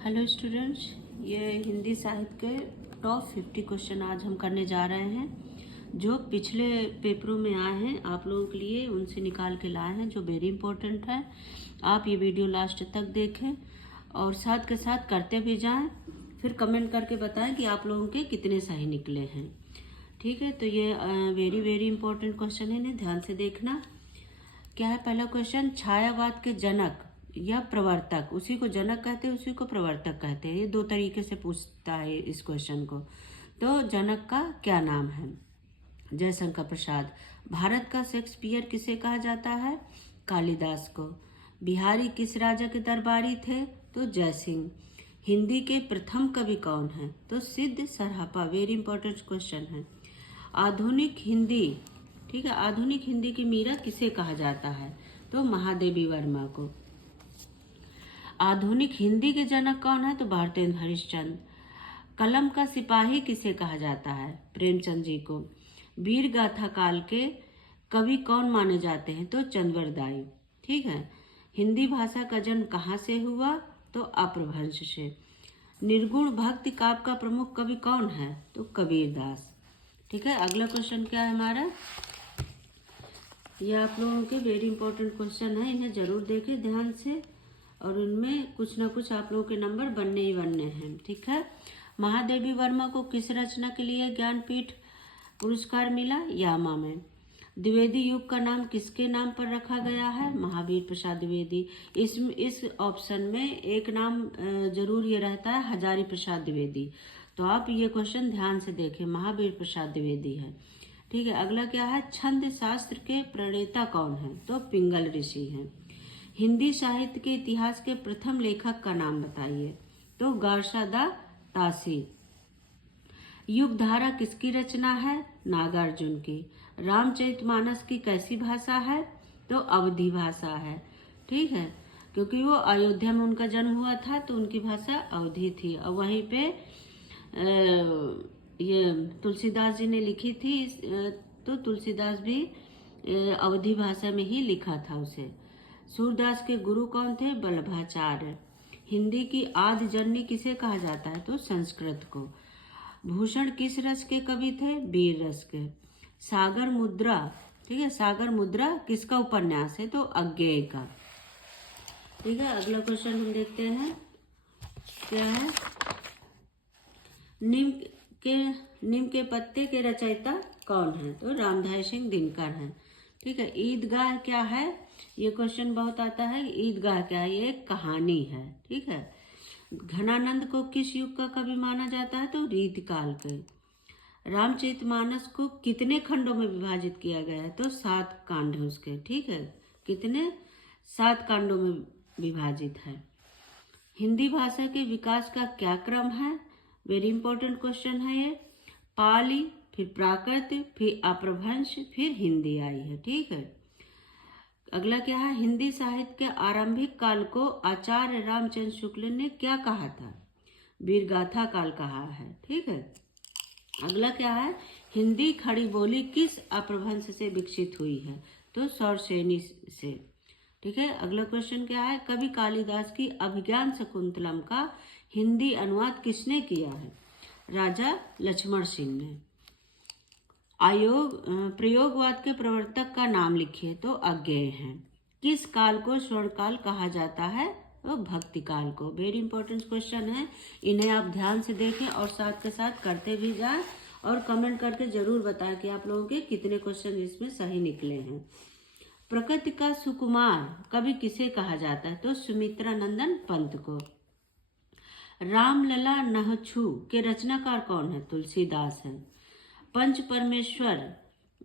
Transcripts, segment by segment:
Hello students, ये हिंदी साहित्य के टॉप 50 क्वेश्चन आज हम करने जा रहे हैं जो पिछले पेपरों में आए हैं। आप लोगों के लिए उनसे निकाल के लाए हैं जो वेरी इंपॉर्टेंट है। आप ये वीडियो लास्ट तक देखें और साथ के साथ करते भी जाएं, फिर कमेंट करके बताएं कि आप लोगों के कितने सही निकले हैं। ठीक है, तो ये वेरी वेरी इंपॉर्टेंट क्वेश्चन है, इन्हें ध्यान से देखना। क्या है पहला क्वेश्चन? छायावाद के जनक या प्रवर्तक, उसी को जनक कहते हैं उसी को प्रवर्तक कहते हैं। ये दो तरीके से पूछता है इस क्वेश्चन को। तो जनक का क्या नाम है? जयशंकर प्रसाद। भारत का शेक्सपियर किसे कहा जाता है? कालिदास को। बिहारी किस राजा के दरबारी थे? तो जयसिंह। हिंदी के प्रथम कवि कौन है? तो सिद्ध सरापा। वेरी इंपॉर्टेंट क्वेश्चन है। आधुनिक हिंदी, ठीक है, आधुनिक हिंदी की मीरा किसे कहा जाता है? तो महादेवी वर्मा को। आधुनिक हिंदी के जनक कौन है? तो भारतेंद्र हरिश्चंद्र। कलम का सिपाही किसे कहा जाता है? प्रेमचंद जी को। वीर गाथा काल के कवि कौन माने जाते हैं? तो चंद्रवरदाई। ठीक है। हिंदी भाषा का जन्म कहाँ से हुआ? तो अपभ्रंश से। निर्गुण भक्ति काव्य का प्रमुख कवि कौन है? तो कबीरदास। ठीक है, अगला क्वेश्चन क्या है हमारा? ये आप लोगों के वेरी इंपॉर्टेंट क्वेश्चन है, इन्हें जरूर देखें ध्यान से और उनमें कुछ ना कुछ आप लोगों के नंबर बनने ही बनने हैं। ठीक है। महादेवी वर्मा को किस रचना के लिए ज्ञानपीठ पुरस्कार मिला? यामा में। द्विवेदी युग का नाम किसके नाम पर रखा गया है? महावीर प्रसाद द्विवेदी। इस ऑप्शन में एक नाम जरूर ये रहता है, हजारी प्रसाद द्विवेदी। तो आप ये क्वेश्चन ध्यान से देखें, महावीर प्रसाद द्विवेदी है। ठीक है, अगला क्या है? छंद शास्त्र के प्रणेता कौन है? तो पिंगल ऋषि हैं। हिंदी साहित्य के इतिहास के प्रथम लेखक का नाम बताइए? तो गार्षादा तासी। युगधारा किसकी रचना है? नागार्जुन की। रामचरितमानस की कैसी भाषा है? तो अवधी भाषा है। ठीक है, क्योंकि वो अयोध्या में उनका जन्म हुआ था तो उनकी भाषा अवधी थी और वहीं पे ये तुलसीदास जी ने लिखी थी। तो तुलसीदास भी अवधी भाषा में ही लिखा था उसे। सूरदास के गुरु कौन थे? वल्लभाचार्य। हिंदी की आदि जननी किसे कहा जाता है? तो संस्कृत को। भूषण किस रस के कवि थे? वीर रस के। सागर मुद्रा, ठीक है, सागर मुद्रा किसका उपन्यास है? तो अज्ञेय का। ठीक है, अगला क्वेश्चन हम देखते हैं क्या है? नीम के पत्ते के रचयिता कौन है? तो रामधारी सिंह दिनकर हैं। ठीक है, ईदगाह क्या है? ये क्वेश्चन बहुत आता है। ईदगाह क्या है? ये एक कहानी है। ठीक है। घनानंद को किस युग का कवि माना जाता है? तो रीतिकाल के। रामचरितमानस को कितने खंडों में विभाजित किया गया है? तो 7 कांड है उसके। ठीक है, कितने? 7 कांडों में विभाजित है। हिंदी भाषा के विकास का क्या क्रम है? वेरी इंपॉर्टेंट क्वेश्चन है ये। पाली, फिर प्राकृत, फिर अपभ्रंश, फिर हिंदी आई है। ठीक है, अगला क्या है? हिंदी साहित्य के आरंभिक काल को आचार्य रामचंद्र शुक्ल ने क्या कहा था? वीरगाथा काल कहा है। ठीक है, अगला क्या है? हिंदी खड़ी बोली किस अपभ्रंश से विकसित हुई है? तो सौरसेनी से। ठीक है, अगला क्वेश्चन क्या है? कवि कालिदास की अभिज्ञान शकुंतलम का हिंदी अनुवाद किसने किया है? राजा लक्ष्मण सिंह ने। प्रयोगवाद के प्रवर्तक का नाम लिखिए? तो अज्ञेय हैं। किस काल को स्वर्ण काल कहा जाता है? तो भक्ति काल को। वेरी इंपॉर्टेंट क्वेश्चन है, इन्हें आप ध्यान से देखें और साथ के साथ करते भी जाएं और कमेंट करके जरूर बताएं कि आप लोगों के कितने क्वेश्चन इसमें सही निकले हैं। प्रकृति का सुकुमार कवि किसे कहा जाता है? तो सुमित्रा नंदन पंत को। रामलला नहछु के रचनाकार कौन है? तुलसीदास हैं। पंच परमेश्वर,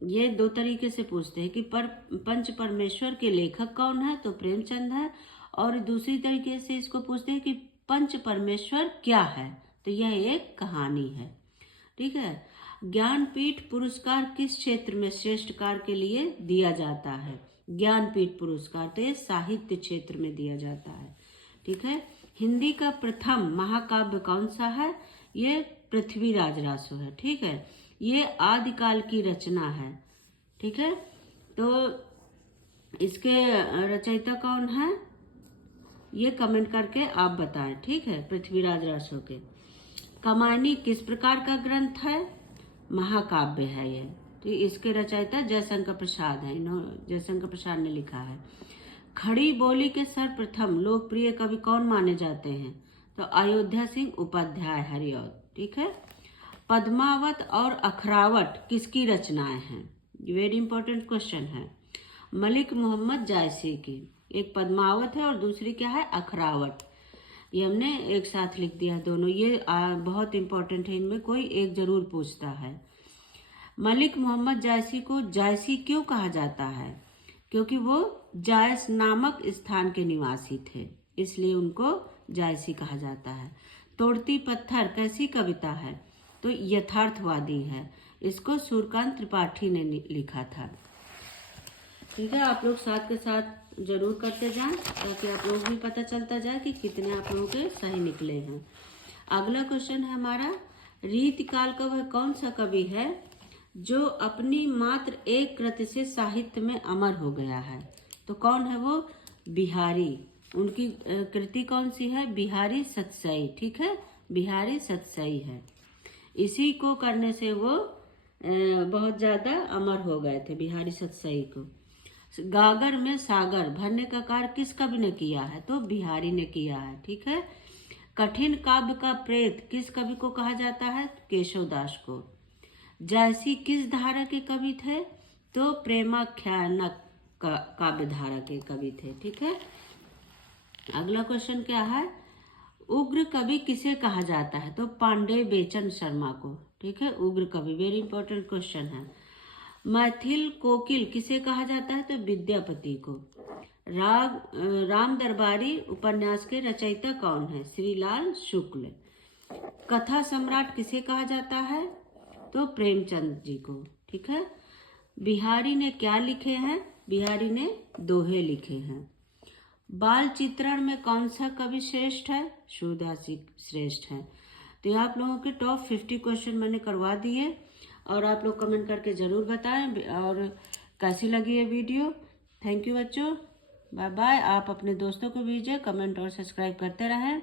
ये 2 तरीके से पूछते हैं कि पंच परमेश्वर के लेखक कौन है? तो प्रेमचंद है। और दूसरी तरीके से इसको पूछते हैं कि पंच परमेश्वर क्या है? तो यह एक कहानी है। ठीक है, ज्ञानपीठ पुरस्कार किस क्षेत्र में श्रेष्ठ कार्य के लिए दिया जाता है? ज्ञानपीठ पुरस्कार तो ये साहित्य क्षेत्र में दिया जाता है। ठीक है, हिंदी का प्रथम महाकाव्य कौन सा है? ये पृथ्वीराज रासो है। ठीक है, ये आदिकाल की रचना है। ठीक है, तो इसके रचयिता कौन है? ये कमेंट करके आप बताएं, ठीक है। पृथ्वीराज रासो के। कमायनी किस प्रकार का ग्रंथ है? महाकाव्य है ये। तो इसके रचयिता जयशंकर प्रसाद है, जयशंकर प्रसाद ने लिखा है। खड़ी बोली के सर्वप्रथम लोकप्रिय कवि कौन माने जाते हैं? तो अयोध्या सिंह उपाध्याय हरिऔध, ठीक है। पद्मावत और अखरावट किसकी रचनाएं हैं? वेरी इंपॉर्टेंट क्वेश्चन है। मलिक मोहम्मद जायसी की। एक पद्मावत है और दूसरी क्या है? अखरावट। ये हमने एक साथ लिख दिया दोनों। ये बहुत इंपॉर्टेंट है, इनमें कोई एक जरूर पूछता है। मलिक मोहम्मद जायसी को जायसी क्यों कहा जाता है? क्योंकि वो जायस नामक स्थान के निवासी थे, इसलिए उनको जायसी कहा जाता है। तोड़ती पत्थर कैसी कविता है? तो यथार्थवादी है। इसको सूर्यकांत त्रिपाठी ने लिखा था, ठीक है। आप लोग साथ के साथ जरूर करते जाएं ताकि आप लोग भी पता चलता जाए कि कितने आप लोगों के सही निकले हैं। अगला क्वेश्चन है हमारा, रीतिकाल का वह कौन सा कवि है जो अपनी मात्र एक कृति से साहित्य में अमर हो गया है? तो कौन है वो? बिहारी। उनकी कृति कौन सी है? बिहारी सतसई, ठीक है। बिहारी सतसई है। इसी को करने से वो बहुत ज्यादा अमर हो गए थे, बिहारी सतसई को। गागर में सागर भरने का कार्य किस कवि ने किया है? तो बिहारी ने किया है, ठीक है। कठिन काव्य का प्रेत किस कवि को कहा जाता है? केशवदास को। जायसी किस धारा के कवि थे? तो प्रेमाख्यानक काव्य धारा के कवि थे, ठीक है। अगला क्वेश्चन क्या है, उग्र कवि किसे कहा जाता है? तो पांडे बेचन शर्मा को, ठीक है। उग्र कवि, वेरी इंपॉर्टेंट क्वेश्चन है। मैथिल कोकिल किसे कहा जाता है? तो विद्यापति को। राम दरबारी उपन्यास के रचयिता कौन है? श्रीलाल शुक्ल। कथा सम्राट किसे कहा जाता है? तो प्रेमचंद जी को, ठीक है। बिहारी ने क्या लिखे हैं? बिहारी ने दोहे लिखे हैं। बाल चित्रण में कौन सा कवि श्रेष्ठ है? सूरदास जी श्रेष्ठ है। तो ये आप लोगों के टॉप 50 क्वेश्चन मैंने करवा दिए और आप लोग कमेंट करके ज़रूर बताएं और कैसी लगी ये वीडियो। थैंक यू बच्चों, बाय बाय। आप अपने दोस्तों को भेजिए, कमेंट और सब्सक्राइब करते रहें।